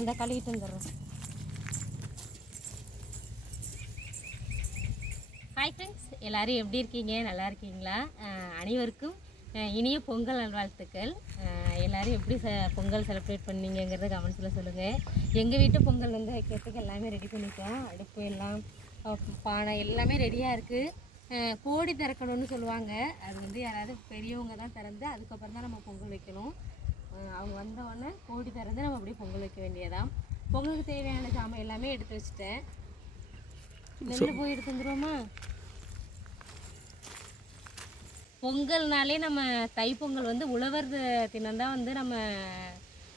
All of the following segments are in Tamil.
இந்த கழுவிட்டு வந்துடுறோம். ஹாய் ஃப்ரெண்ட்ஸ் எல்லோரும் எப்படி இருக்கீங்க? நல்லா இருக்கீங்களா? அனைவருக்கும் இனிய பொங்கல் நல்வாழ்த்துக்கள். எல்லோரும் எப்படி ச பொங்கல் செலிப்ரேட் பண்ணீங்கங்கிறத கமெண்ட்ஸில் சொல்லுங்கள் எங்கள் வீட்டு பொங்கல் வந்து வைக்கிறதுக்கு எல்லாமே ரெடி பண்ணிட்டோம். அடுப்பு எல்லாம் பானை எல்லாமே ரெடியாக இருக்குது கோடி திறக்கணும்னு சொல்லுவாங்க. அது வந்து யாராவது பெரியவங்க தான் திறந்து அதுக்கப்புறம் தான் நம்ம பொங்கல் வைக்கணும். அவங்க வந்த உடனே கோடி திறந்து நம்ம அப்படியே பொங்கல் வைக்க வேண்டியதான் பொங்கலுக்கு தேவையான சாமான் எல்லாமே எடுத்து வச்சுட்டேன். நெல் போய் எடுத்து வந்துருவோமா? பொங்கல்னாலே நம்ம தைப்பொங்கல் வந்து உழவர் தினம் தான் வந்து நம்ம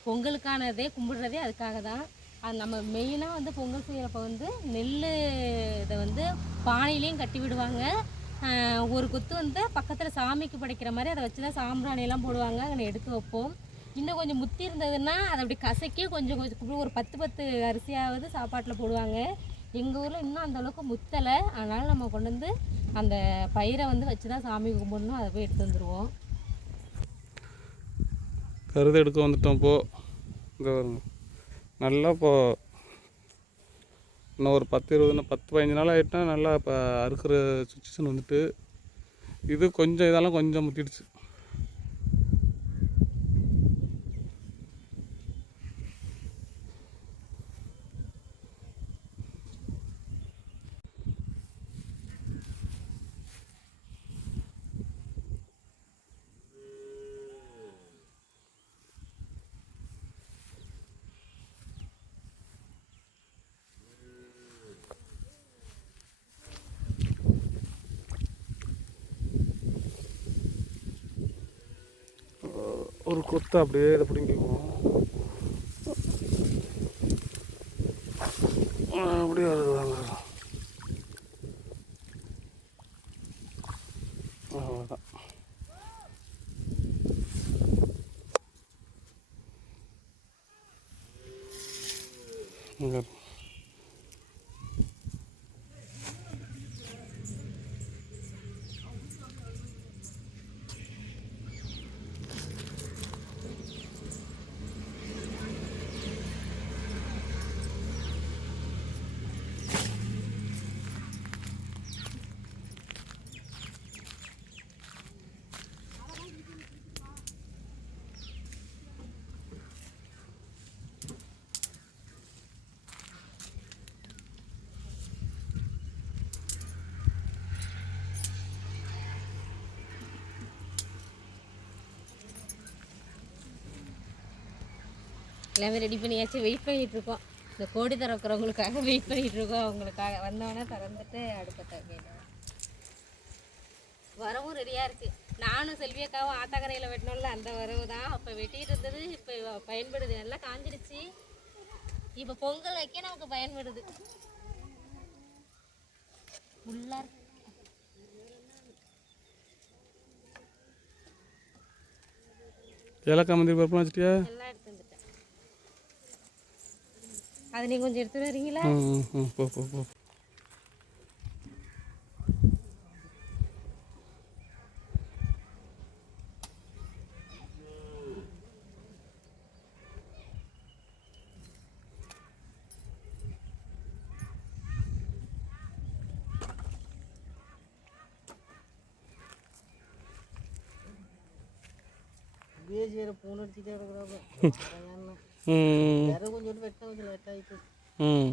பொங்கலுக்கானதே கும்பிடுறதே அதுக்காக தான் அது நம்ம மெயினாக வந்து பொங்கல் செய்கிறப்ப வந்து நெல் இதை வந்து பானையிலையும் கட்டி விடுவாங்க. ஒரு கொத்து வந்து பக்கத்தில் சாமிக்கு படைக்கிற மாதிரி அதை வச்சு தான் சாம்பிராணியெல்லாம் போடுவாங்க. அங்கே எடுத்து வைப்போம். இன்னும் கொஞ்சம் முத்தி இருந்ததுன்னா அதை அப்படி கசக்கி கொஞ்சம் கொஞ்சம் ஒரு பத்து பத்து அரிசியாவது சாப்பாட்டில் போடுவாங்க. எங்கள் ஊரில் இன்னும் அந்தளவுக்கு முத்தலை. அதனால் நம்ம கொண்டு வந்து அந்த பயிரை வந்து வச்சு தான் சாமி கும்பிடணும். அதை போய் எடுத்து வந்துடுவோம் கருது எடுக்க வந்துட்டோம் இப்போ இங்கே வருங்க நல்லா இப்போ இன்னும் ஒரு பத்து இருபது பத்து பதினஞ்சு நாள் ஆகிட்டா நல்லா இப்போ அறுக்கிற சுச்சுவேஷன் வந்துட்டு இது கொஞ்சம் இதெல்லாம் கொஞ்சம் முத்திடுச்சு. ஒரு கொத்து அப்படியே இதை பிடிங்கிக்குவோம். அப்படியே வருது அவ்வளோதான் இங்கே எல்லாமே ரெடி பண்ணியாச்சு. வெயிட் பண்ணிட்டு இருக்கோம். இந்த கோடி திறக்கிறவங்களுக்காக வெயிட் பண்ணிட்டு இருக்கோம். அவங்களுக்காக வந்தவொடனே திறந்துட்டு அடுப்பத்தை கேட்டோம் வரவும் ரெடியாக இருக்குது நானும் செல்வியக்காவும் ஆத்தாக்கரையில் வெட்டினோம்ல அந்த வரவு தான். அப்போ வெட்டிட்டு இருந்தது இப்போ பயன்படுது. நல்லா காஞ்சிடுச்சு. இப்போ பொங்கல் வைக்க நமக்கு பயன்படுது. ஃபுல்லாக இருக்கு ஏலக்காய் மந்திரி பருப்புலாம் வச்சுட்டியா எல்லாம் எடுத்து வந்துட்டேன் அது நீங்கள் கொஞ்சம் எடுத்துட்டு வரீங்களா? போ போ போ. ஃபோன் அடிச்சுட்டே இருக்கிறாங்க ம்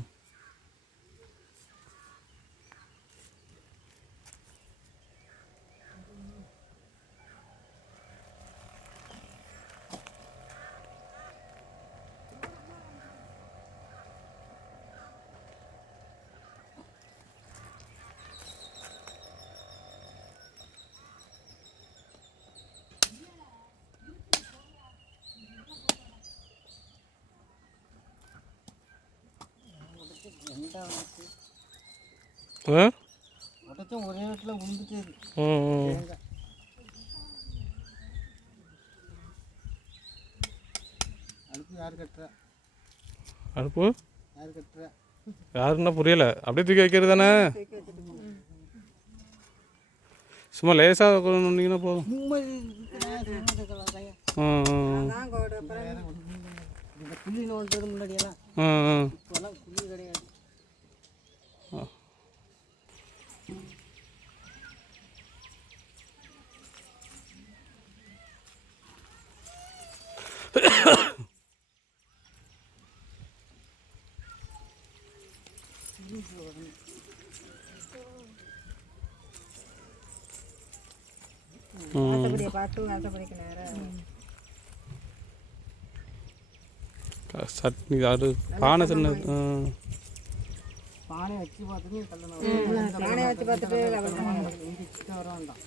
ஒரே இடத்துல உந்துட்டது. அடுப்பு யார் கட்டுறா? அடுப்பு? யார் கட்டுறா? யாருன்னா புரியல. அப்படியே தூக்கி வைக்கிறது தானே? சும்மா லேசாக கொண்டிங்கன்னா போதும். ஆ. சட்னி அது பானை சின்ன பானை வச்சு பார்த்துட்டு பானை வச்சு பார்த்துட்டு இங்கே வர வேண்டாம்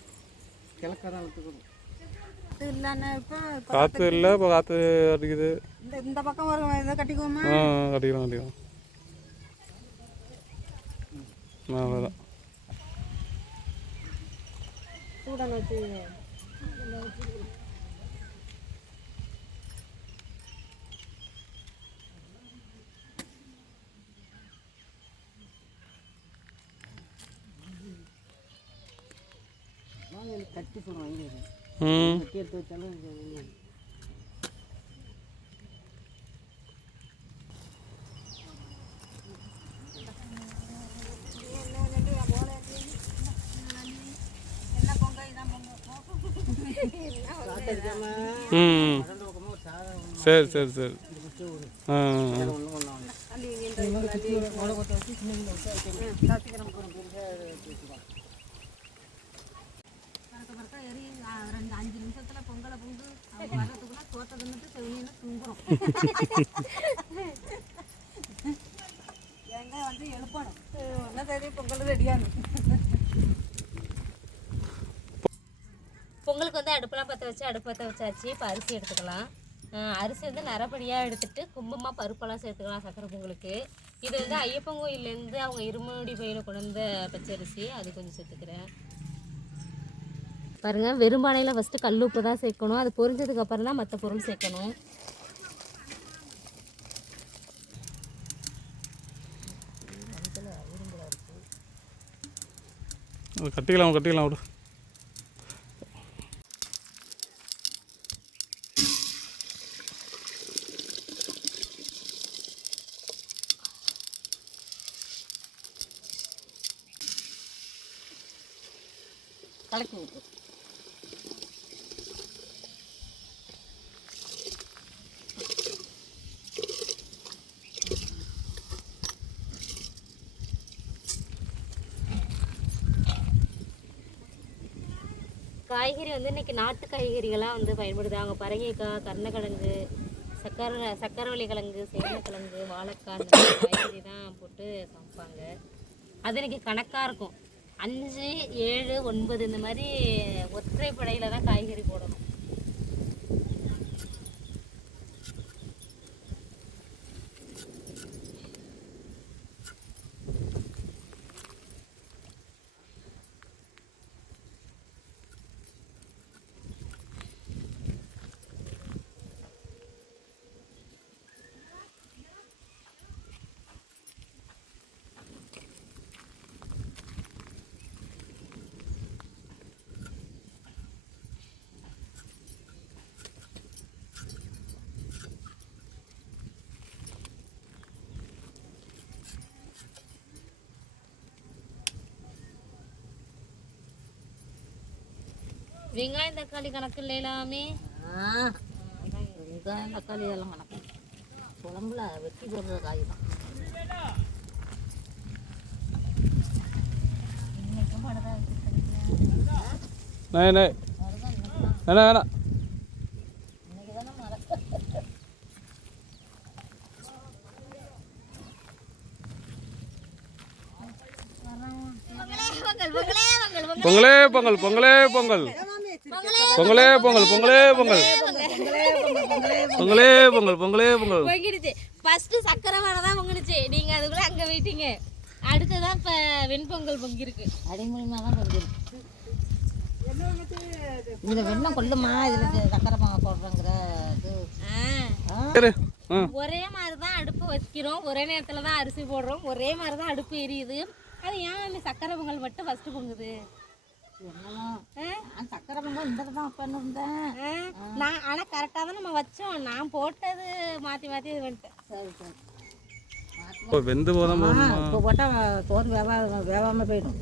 கிழக்க தான் விட்டுக்கணும் இல்லைன்னா இப்போ காற்று இல்லை இப்போ காற்று அடிக்குது. இந்த இந்த பக்கம் ஒரு இதை கட்டிக்குவோமா? ஆ கட்டிக்கலாம் கட்டிக்கலாம் அவ்வளோதான் சூடான வச்சு வாங்க எனக்கு கட்டி சொல்லுவோம் வாங்கி ம். கட்டி எடுத்து வச்சாலும் ம். சாரை சரி சரி. ஆ ஒன்றும் பண்ணாங்க முளை கொட்டை வச்சு சின்ன சின்ன விட்டு வைக்கணும் சீக்கிரம் போகிற பெருசாக எடுத்து வச்சுக்கலாம் பறக்க பறக்க எரி ஆ, ரெண்டு அஞ்சு நிமிஷத்துல பொங்கலை பொங்கு அவங்க வர்றதுக்குள்ள சோத்தை தின்னுட்டு செவனின்னு தூங்குறோம் எங்க வந்து எழுப்பணும் ஒன்றும் சரி பொங்கல் ரெடியானு பொங்கலுக்கு வந்து அடுப்பெல்லாம் பற்ற வச்சு அடுப்பு பற்ற வச்சாச்சு. இப்போ அரிசி எடுத்துக்கலாம். அரிசி வந்து நரபடியாக எடுத்துட்டு கும்பமாக பருப்பெல்லாம் சேர்த்துக்கலாம் சக்கரை பொங்கலுக்கு. இது வந்து ஐயப்பன் கோயிலேருந்து அவங்க இருமுடி பையில கொண்டு வந்த பச்சரிசி. அது கொஞ்சம் சேர்த்துக்கிறேன். பாருங்கள் வெறும்பானையில் ஃபஸ்ட்டு கல் உப்பு தான் சேர்க்கணும். அது பொரிஞ்சதுக்கப்புறம் தான் மற்ற பொருள் சேர்க்கணும். கட்டிக்கலாம் கட்டிக்கலாம் விடு கலக்கி விட்டு காய்கறி வந்து இன்றைக்கி நாட்டு காய்கறிகளாக வந்து பயன்படுத்துவாங்க பரங்கிக்காய் கருணக்கிழங்கு சக்கரை சக்கரவள்ளி கிழங்கு சேனக்கிழங்கு வாழைக்காய் இந்த மாதிரி காய்கறி தான் போட்டு சமைப்பாங்க. அது இன்னைக்கு கணக்காக இருக்கும். அஞ்சு ஏழு ஒன்பது இந்த மாதிரி ஒற்றைப்படையில் தான் காய்கறி போடணும். வெங்காயம் தக்காளி கணக்கு இல்லை எல்லாமே. வெங்காயம் தக்காளி இதெல்லாம் கணக்கு. குழம்புல வெட்டி போடுற காய் தான். நே நே. வேணா வேணாம் பொங்கலே பொங்கல் பொங்கலே பொங்கல் பொங்கலே. பொங்கல் பொங்கலே பொங்கல் பொங்கலே. பொங்கல் பொங்கலே பொங்கல் பொங்கிடுச்சு. ஃபஸ்ட்டு சக்கரை வடை தான் பொங்கிடுச்சு. நீங்கள் அதுக்குள்ளே அங்கே போயிட்டீங்க. அடுத்ததான் இப்போ வெண்பொங்கல் பொங்கிருக்கு அடிமொழிமா தான் கொஞ்சம் இதில் வெண்ணெய் கொள்ளுமா? இதில் சக்கரை மாவு போடுறங்கிற இது. ஒரே மாதிரி தான் அடுப்பு வைக்கிறோம் ஒரே நேரத்தில் தான் அரிசி போடுறோம். ஒரே மாதிரி தான் அடுப்பு எரியுது. அது ஏன் சக்கரை பொங்கல் மட்டும் ஃபஸ்ட்டு பொங்குது? நான் பொங்கல் இந்த தான் பண்ணிருந்தேன் ஆ? நான் ஆனால் கரெக்டாக தான் நம்ம வச்சோம். நான் போட்டது மாற்றி மாற்றி இது பண்ணிட்டேன். சரி சரி. இப்போ வெந்து போகணுமா இப்போ போட்டால் சோறு வேவா வேவாமல் போயிடும்.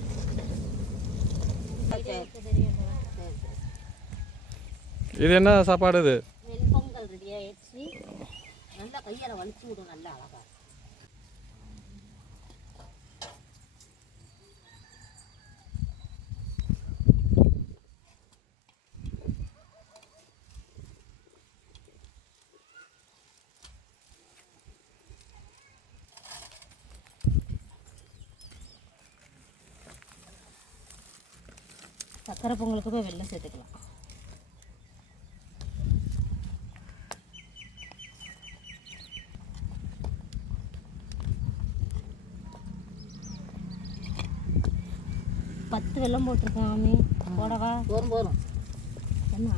இது என்ன சாப்பாடு இது? வெண்பொங்கல் ரெடி ஆயிடுச்சு. நல்லா கையால் வலிச்சு விடும் நல்லா சக்கரை பொங்கலுக்கு போய் வெள்ளம் சேர்த்துக்கலாம். பத்து வெல்லம் போட்டிருக்கேன் மாமி. போடவா? போதும் போதும். என்ன?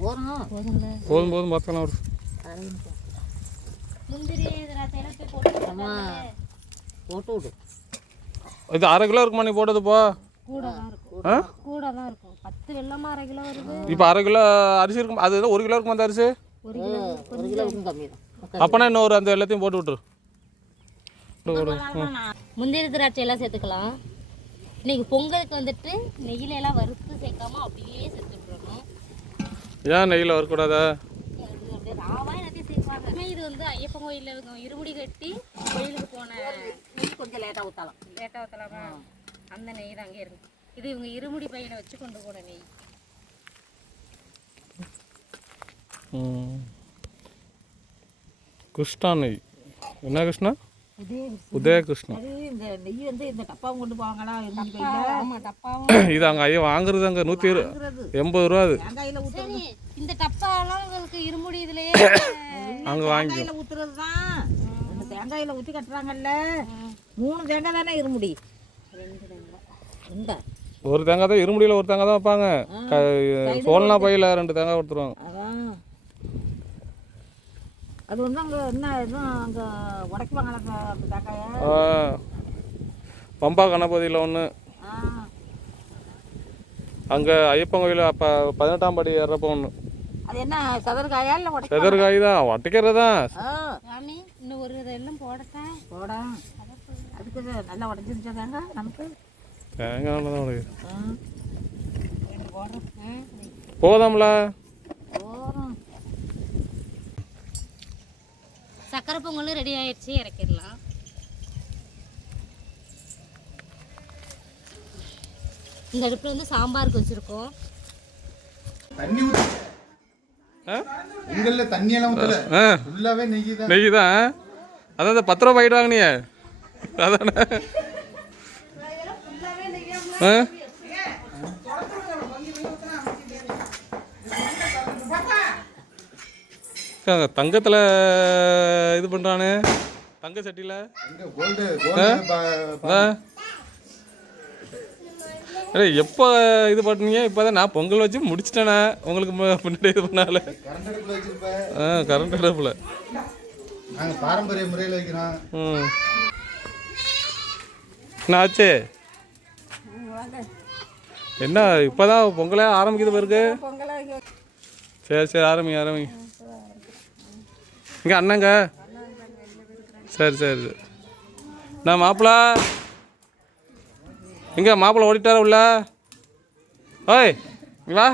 போதும். போதும்ல? போதும் போதும் பார்த்துக்கலாம் ஒரு முந்திரி போட்டு போட்டு விடு. இது அரை கிலோ இருக்குமா நீ போட்டது போ? கூட இருக்கும் கூட தான் இருக்கும். பத்து வெள்ளமா அரை கிலோ வருது. இப்போ அரை கிலோ அரிசி இருக்கும். அது ஏதோ ஒரு கிலோ இருக்குமா அந்த அரிசி? ஒரு கிலோ ஒரு கிலோவுக்கும் கம்மி தான். அப்போனா இன்னும் ஒரு அந்த எல்லாத்தையும் போட்டு விட்டுரு. முந்திரி திராட்சை எல்லாம் சேர்த்துக்கலாம். இன்னைக்கு பொங்கலுக்கு வந்துட்டு நெய்யில எல்லாம் வறுத்து சேர்க்காம அப்படியே சேர்த்து விட்டுறணும். ஏன் நெய்யில் வரக்கூடாதா இது வந்து ஐயப்பன் கோயிலில் இருமுடி கட்டி கோயிலுக்கு போன நெய் கொஞ்சம் லேட்டாக ஊற்றலாம் லேட்டாக ஊற்றலாமா அந்த நெய் தான் அங்கே இருக்கு இது இவங்க இருமுடி பையில வச்சு கொண்டு போன நெய். கிருஷ்ணா நெய். என்ன கிருஷ்ணா? இதே உதய கிருஷ்ணா அது இந்த நெய் வந்து இந்த டப்பாவும் கொண்டு போவாங்களா இருமுடி பையில ஆமாம் டப்பாவும். இது அங்கே ஐயா வாங்குறது அங்கே நூற்றி. எண்பது ரூபா அது. இந்த டப்பாலாம் உங்களுக்கு இருமுடி இதுலயே அங்கே வாங்கி ஊற்றுறது தான். தேங்காயில் ஊற்றி கட்டுறாங்கல்ல. மூணு தேங்காய் தானே இருமுடி? இந்த. ஒரு தேங்காய் தான் இருமுடியில் ஒரு தேங்காய் தான் வைப்பாங்க. சோழனா பையில் ரெண்டு தேங்காய் கொடுத்துருவாங்க. அதான். அது வந்து அங்கே என்ன எதுவும் அங்கே தேங்காயை? ஆ. பம்பா கணபதியில் ஒன்று அங்கே ஐயப்பன் கோயில் அப்போ பதினெட்டாம் படி ஏறப்போ ஒன்று அது என்ன சதற்காயா இல்லை உடைக்க செதற்காய் தான் ஒட்டிக்கிறது தான். சாமி இன்னும் ஒரு இதெல்லாம் போடத்தான். போட. அதுக்கு நல்லா உடஞ்சிருச்சா தேங்காய் நமக்கு? தேங்காய் தான் போடுறேன் போதாம்ல? சக்கரை பொங்கலும் ரெடி ஆயிடுச்சு இறக்கிடலாம். இந்த அடுப்பில் வந்து சாம்பாருக்கு வச்சுருக்கோம். தண்ணி உங்கள்ல தண்ணி எல்லாம் ஊத்தல. ஆ. ஃபுல்லாவே நெய் தான் நெய் தான் அதான் இந்த பத்து ரூபா பாக்கெட் வாங்கினியே. அதானே. தங்கத்துல இது பண்றானே. தங்க சட்டியில? ஏய், எப்போ இது பண்ணீங்க? இப்போதான் நான் பொங்கல் வச்சு முடிச்சிட்டேனே. உங்களுக்கு முன்னாடி இது பண்ணால. கரண்ட் அடுப்புல வச்சிருப்ப. ஆ கரண்ட் அடுப்பில். நாங்க பாரம்பரிய முறையில வைக்கிறோம். ம். என்ன ஆச்சு என்ன இப்போதான் பொங்கலே ஆரம்பிக்குது பிறகு சரி சரி ஆரம்பிங்க ஆரம்பிங்க. இங்கே அண்ணங்க. சரி சரி சரி. நான் மாப்பிள? எங்க மாப்பிள ஓடிட்டாரா உள்ள? ஓய் வா.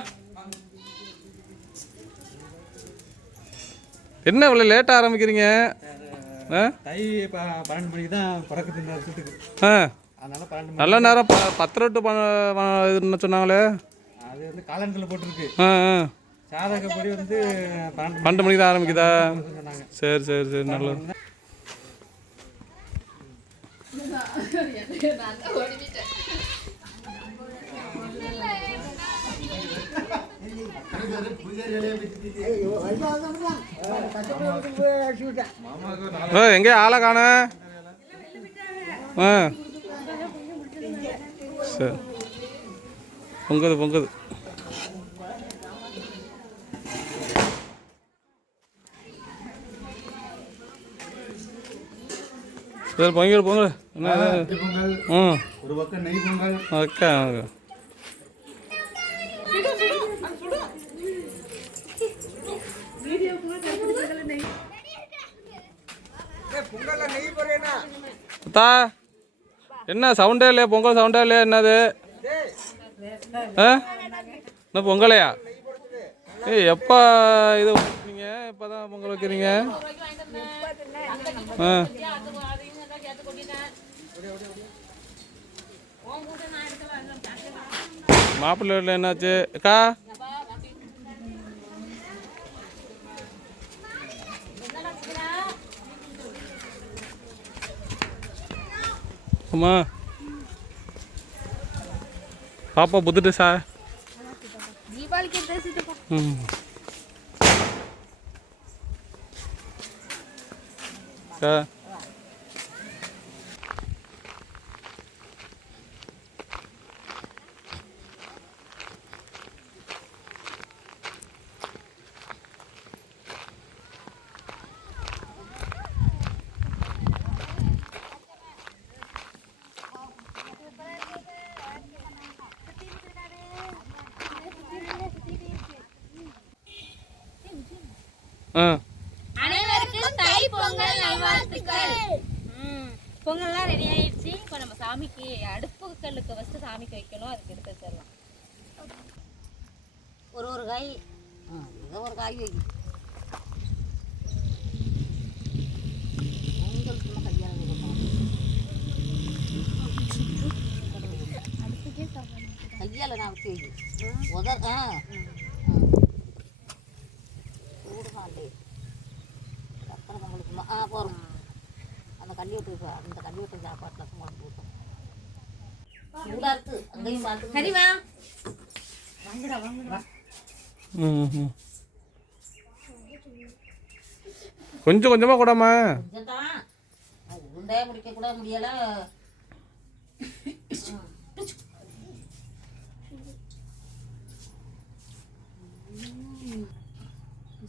என்ன இவ்வளோ லேட்டாக ஆரம்பிக்கிறீங்க? ஆ? தை பன்னெண்டு மணிக்கு தான் பிறக்குது ஆ. நல்ல நேரம் ப பத்து ரொட்டு ப ப- இதுன்னு சொன்னாங்களே. அது வந்து காலண்டரில் போட்டிருக்கு. ஆ ஆ. சாதகப்படி வந்து பன்னெண்டு மணிக்கு தான் ஆரம்பிக்குதா? சரி சரி சரி நல்லது. ஓ எங்கே ஆளை காண? ஆ. சரி. பொங்குது பொங்குது. சரி பொங்கல் பொங்கல் ம் ஒரு பக்கம் நெய் பொங்கல். ஓகே தா என்ன சவுண்டே இல்லையா? பொங்கல் சவுண்டே இல்லையா? என்னது? ஆ? என்ன பொங்கலையா? ஏய் எப்போ இது வைக்கிறீங்க இப்போ தான் பொங்கல் வைக்கிறீங்க? ஆ. மாப்பிள்ளை வீட்டில் என்னாச்சு? அக்கா? அம்மா பாப்பா புத்துட்டு சார் ம். சார் ஆ அனைவருக்கும் தை பொங்கல் நல்வாழ்த்துக்கள். ம், பொங்கல்லாம் ரெடி ஆயிடுச்சு. இப்போ நம்ம சாமிக்கு அடுப்பு கல்லுக்கு ஃபஸ்ட்டு சாமிக்கு வைக்கணும். அதுக்கு எடுத்து வச்சிடலாம். ஒரு ஒரு காய். ஆ, ஏதோ ஒரு காய் வை பொங்கல் சும்மா கல்யாணம் கையால் நான் வச்சு உதர் ஆ சூடுமாண்டே அப்புறம் பொங்கலுக்குமா ஆ போகிறோம் அந்த கள்ளி விட்டு அந்த கள்ளி விட்டு சாப்பாட்டில் கும்பிட்டு போட்டோம் அங்கேயும் பார்த்து ம் ம் கொஞ்சம் கொஞ்சமாக கூடம்மா கொஞ்சம்தான் உருண்டையாக முடிக்க கூட முடியல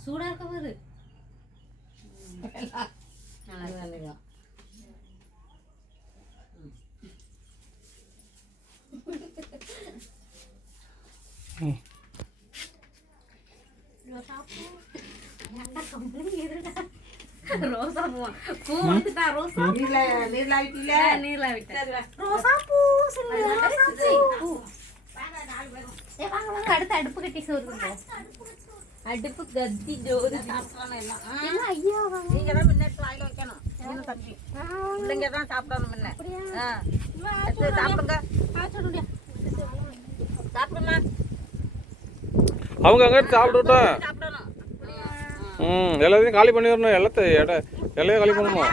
சூடாக இருக்க. பாரு ரோசா பூவா பூ வந்துட்டா ரோசா நீர்ல ரோசா பூ ரோசா பூ. வாங்க வாங்க அடுத்து அடுப்பு கட்டி சோறு அடுப்பு கத்தி ஜோறு எங்க ஐயா வாங்க. நீங்க தான் முன்னெடுத்து வாயில வைக்கணும். சின்ன தம்பி. பிள்ளைங்க தான் சாப்பிடணும் முன்ன. சாப்பிடுங்க. சாப்பிடுமா? அவங்க அங்கே சாப்பிட்டுட்டோம் ம் எல்லாத்தையும் காலி பண்ணிடணும். எல்லாத்தையும் இட எல்லையும் காலி பண்ணணுமா?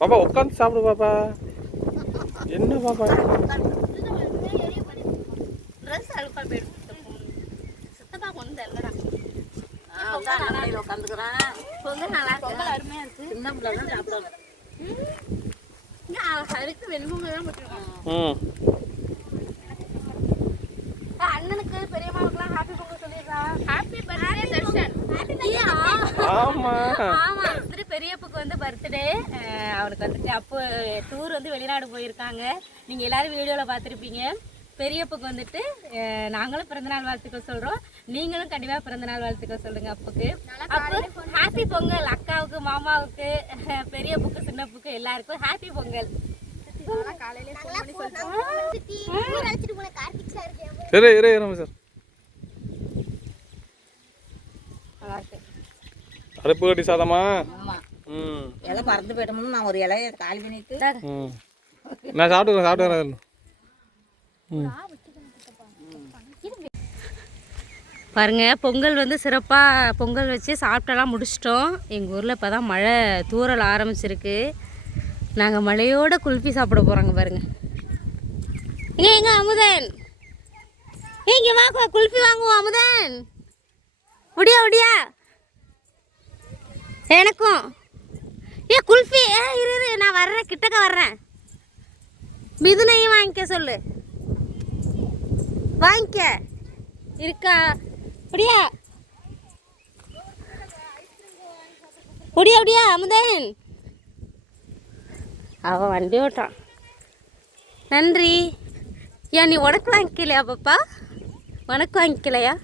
பாப்பா உட்காந்து சாப்பிடு பாப்பா. என்ன பாப்பா? உட்காந்துக்கிறேன் அருமையா இருக்கு சின்ன பிள்ளை தான் சாப்பிடணும் ம். பெரியம்மாவுக்குலாம் ஹாப்பி பொங்கல் சொல்லிடுறா ஹாப்பி பர்த்டே தர்ஷன் ஆமா. ஆமா வந்துட்டு பெரியப்புக்கு வந்து பர்த்டே அவனுக்கு வந்துட்டு அப்போ டூர் வந்து வெளிநாடு போயிருக்காங்க. நீங்க எல்லாரும் வீடியோல பார்த்துருப்பீங்க. பெரியப்புக்கு வந்துட்டு நாங்களும் பிறந்தநாள் வாழ்த்துக்கள் சொல்றோம். நீங்களும் கண்டிப்பா பிறந்தநாள் வாழ்த்துக்கள் சொல்லுங்க அப்புக்கு. அப்போ ஹாப்பி பொங்கல். அக்காவுக்கு மாமாவுக்கு பெரியப்புக்கு சின்னப்புக்கு எல்லாருக்கும் ஹாப்பி பொங்கல். இரு சார். நல்லா இருக்கு அடுப்பு கட்டி சாதமா? ஆமாம் ம். இலை பறந்து போயிட்டோம்னு நான் ஒரு இலையை காலி பண்ணிட்டு. ம். நான் சாப்பிட்டுக்கிறேன் சாப்பிட்டுக்கிறேன். ம். பாருங்க பொங்கல் வந்து சிறப்பாக பொங்கல் வச்சு சாப்பிட்டெல்லாம் முடிச்சிட்டோம். எங்கள் ஊரில் இப்போ தான் மழை தூறல் ஆரம்பிச்சிருக்கு. நாங்கள் மழையோட குல்ஃபி சாப்பிட போகிறோங்க பாருங்க. எங்க அமுதன். இங்கே வா குல்ஃபி வாங்குவோம் அமுதன். முடியா முடியா எனக்கும். ஏ குல்ஃபி. ஏ இரு இரு நான் வர்றேன் கிட்டக்க வர்றேன். மிதுனையும் வாங்கிக்க சொல்லு. வாங்கிக்க. இருக்கா? அப்படியா ஒடியா ஒடியா அமுதன். அவன் வண்டி ஓட்டான் நன்றி. ஏன் நீ உனக்கு வாங்கிக்கலையா பாப்பா? உனக்கு வாங்கிக்கலையா?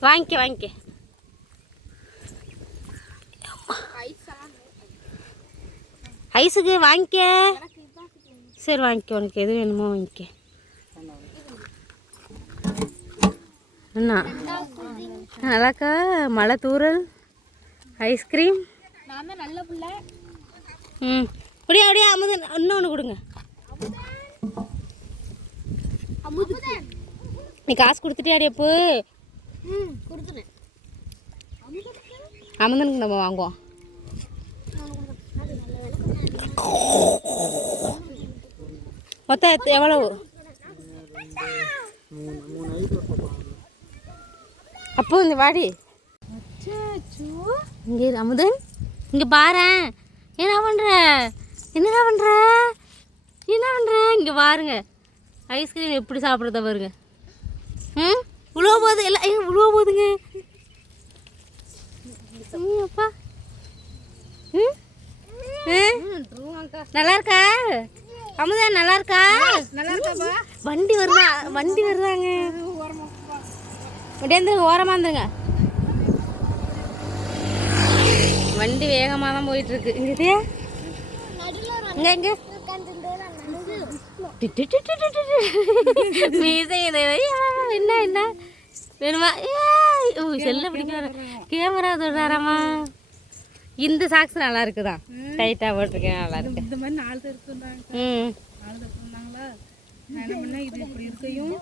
வாங்கிக்க வாங்கிக்க. ஐஸுக்கு வாங்கிக்க. சரி வாங்கிக்க. உனக்கு எது வேணுமோ வாங்கிக்க. என்ன நல்லாக்கா மழை தூறல் ஐஸ்கிரீம். ம். அப்படியே அப்படியே அமுது இன்னொன்று கொடுங்க. நீ காசு கொடுத்துட்டியாடி அப்போ? அமுதனுக்கு நம்ம வாங்குவோம். மொத்தம் எவ்வளவு? அப்போ இந்த வாடி. இங்கே அமுதன். இங்கே பாரு. என்ன பண்ணுற என்னடா பண்ணுற என்ன பண்ணுற இங்கே பாருங்க. ஐஸ்கிரீம் எப்படி சாப்பிட்றத பாருங்க. ம்? உழுவ போகுது எல்லாம் ஐயோ உழுவ போகுதுங்க அப்பா. ம்? நல்லா இருக்கா அமுதா நல்லா இருக்கா நல்லா வண்டி வருதா? வண்டி வருதாங்க. அப்படியே ஓரமாக இருந்துங்க வண்டி வேகமாக தான் போயிட்டு இருக்கு இங்க இங்க. இங்க. மீசை என்ன என்ன? வேணுமா? ஓ செல்ல பிடிக்கிற கேமரா. தொடுறாராமா? இந்த சாக்ஸ் நல்லா இருக்குதான் டைட்டாக போட்டிருக்கேன் நல்லா இருக்கு. இந்த மாதிரி நாலு பேர் சொன்னாங்க. ம். நாலு பேர் சொன்னாங்களா? இது இப்படி இருக்கையும்?